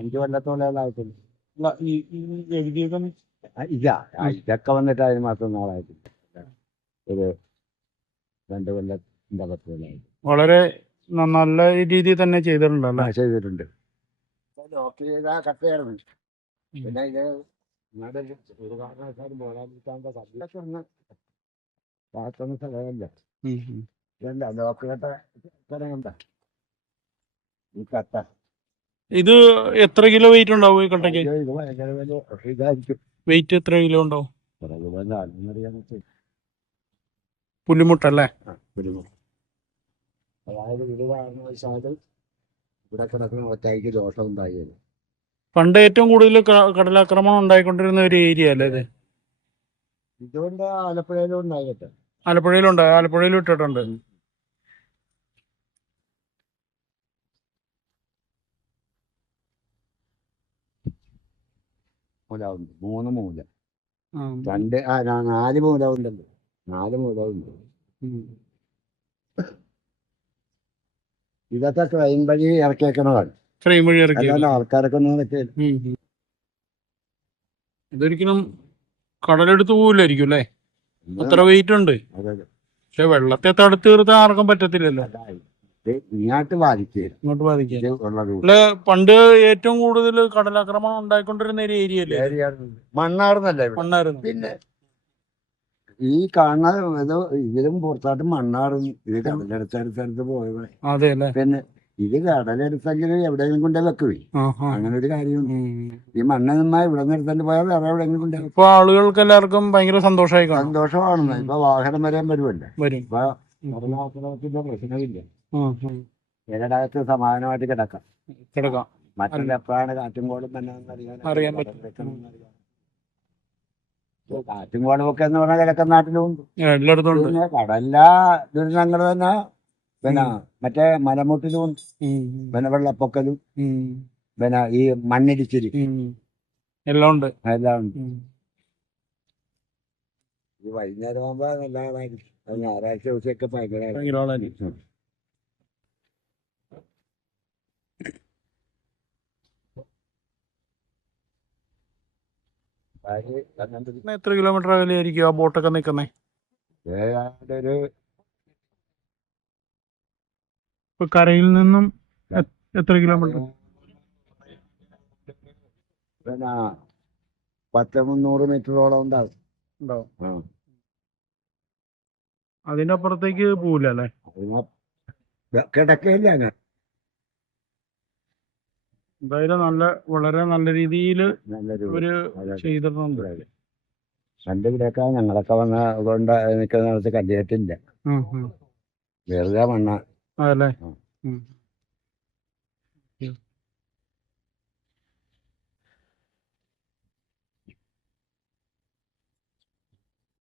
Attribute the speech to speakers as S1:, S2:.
S1: അഞ്ച് കൊല്ലത്തോളം ആയിട്ടുണ്ട്
S2: അല്ല, ഈ ഈ എഴുതിയൊക്കെ
S1: ആ, ഇതാ ആ, ഇതൊക്കെ വന്നിട്ട് അതിന് മാത്രം നാളായിട്ടില്ല. ഒരു രണ്ട് കൊല്ലത്തിന്റെ പത്തോളായി
S2: വളരെ നല്ല രീതിയിൽ തന്നെ ചെയ്തിട്ടുണ്ടല്ലോ
S1: ചെയ്തിട്ടുണ്ട്. ലോക്ക് ചെയ്ത കട്ടയായിരുന്നു പിന്നെ ഇത് ഒരു കാരണവശാലും പോരാതിരിക്കാനുള്ള ഒന്ന് സ്ഥലമല്ല. ഇതല്ല ലോക്ക് കെട്ട ഈ കട്ട.
S2: ഇത് എത്ര കിലോ വെയിറ്റ് ഉണ്ടാവും ഈ കട്ടയ്ക്ക്? വെയിറ്റ് എത്ര കിലോ ഉണ്ടാവും? പുല്ലുമുട്ടല്ലേ
S1: വരുന്നു അതായത് ഇത് കാരണവശാലും ഇവിടെ കിടക്കുന്ന ഒറ്റയ്ക്ക് ദോഷം ഉണ്ടായത്
S2: പണ്ട് ഏറ്റവും കൂടുതൽ കടലാക്രമണം ഉണ്ടായിക്കൊണ്ടിരുന്ന ഒരു ഏരിയ അല്ലേ ഇത്?
S1: ഇതുകൊണ്ട് ആലപ്പുഴയിലും ഉണ്ടായിട്ട്
S2: ആലപ്പുഴയിലുണ്ട് ആലപ്പുഴയിലും ഇട്ടിട്ടുണ്ട്.
S1: മൂല ഉണ്ട് മൂന്ന് മൂല. രണ്ട് ആ നാല് മൂല ഉണ്ടല്ലോ. നാല് മൂല ഉണ്ട്
S2: ഉം.
S1: ഇതൊക്കെ ക്രൈം വഴി ഇറക്കിയേക്കണതാണ്.
S2: ഫ്രെയിം വഴി
S1: ആൾക്കാരൊക്കെ ഒന്നും.
S2: ഇതൊരിക്കലും കടലെടുത്ത് പോവില്ലായിരിക്കും അല്ലേ? അത്ര വെയിറ്റ് ഉണ്ട്. പക്ഷെ വെള്ളത്തെ തടുത്ത് തീർത്ത് ആർക്കും പറ്റത്തില്ലല്ലോ.
S1: ഇങ്ങോട്ട് ബാധിക്കുക
S2: ഇങ്ങോട്ട്
S1: ഉള്ള
S2: അല്ല പണ്ട് ഏറ്റവും കൂടുതൽ കടലാക്രമണം ഉണ്ടായിക്കൊണ്ടിരുന്ന ഒരു ഏരിയ അല്ലേ
S1: മണ്ണാർന്നല്ലേ ഇവിടെ?
S2: മണ്ണായിരുന്നു.
S1: പിന്നെ ഈ കാണുന്ന ഇത് ഇതിലും പുറത്തായിട്ട് മണ്ണാറും ഇത് കടലെടുത്തടുത്തടുത്ത് പോയത്
S2: അതെ അല്ലേ
S1: പിന്നെ ഇത് കടലെടുത്തെങ്കിൽ എവിടെയെങ്കിലും കൊണ്ടേ വെക്കുവേ. അങ്ങനെ ഒരു കാര്യം ഈ മണ്ണ് നിന്നാ ഇവിടെ നിന്ന് എടുത്തോണ്ട് പോയാൽ വേറെ എവിടെയെങ്കിലും കൊണ്ടേ
S2: ഇപ്പൊ ആളുകൾക്ക് എല്ലാവർക്കും ഭയങ്കര സന്തോഷമായി സന്തോഷമാണ്
S1: സന്തോഷമാണെന്ന്. ഇപ്പൊ വാഹനം വരാൻ വരുമല്ലേ.
S2: വരും.
S1: ഇപ്പൊ പ്രശ്നമില്ല. ഇതിനകത്ത് സമാധാനമായിട്ട് കിടക്കാം.
S2: കിടക്കാം.
S1: മറ്റുള്ള എപ്പോഴാണ് കാറ്റും കോളും തന്നെ
S2: അറിയാൻ പറ്റും.
S1: കാറ്റും കോളും ഒക്കെ എന്ന് പറഞ്ഞാൽ കിഴക്കൻ നാട്ടിലും ഉണ്ട്.
S2: എല്ലായിടത്തും
S1: കടലില ദുരിതങ്ങൾ തന്നെ പിന്നെ മറ്റേ മലമുട്ടിലും പിന്നെ വെള്ളപ്പൊക്കലും. പിന്നെ ഈ
S2: മണ്ണിടിച്ചിൽ. എല്ലാം ഉണ്ട്.
S1: എല്ലാം ഉണ്ട്. ഈ വൈകുന്നേരം ആകുമ്പോ നല്ല ആളായിരിക്കും. ഞായറാഴ്ച ദിവസമൊക്കെ ഭയങ്കര
S2: ഭയങ്കര ആളായിരിക്കും ഇന്ന് എത്ര കിലോമീറ്റർ അകലെയായിരിക്കും ആ ബോട്ടൊക്കെ നിൽക്കുന്നേ?
S1: ഒരു
S2: ഇപ്പൊ കരയിൽ നിന്നും എത്ര കിലോമീറ്റർ?
S1: പിന്നെ പത്ത് മുന്നൂറ് മീറ്ററോളം ഉണ്ടാവും.
S2: ഉണ്ടാവും. അപ്പുറത്തേക്ക് പോവില്ല അല്ലേ?
S1: കിടക്കയില്ല അങ്ങനെ.
S2: എന്തായാലും നല്ല വളരെ നല്ല രീതിയിൽ
S1: നല്ലൊരു അതെ.
S2: ചെയ്തിട്ടുണ്ട്
S1: രണ്ട് ഇവിടെയൊക്കെ ഞങ്ങളൊക്കെ വന്ന കൊണ്ട് നിൽക്കുന്ന കല്ലേറ്റില്ല. വെറുതെ മണ്ണ
S2: അതല്ലേ.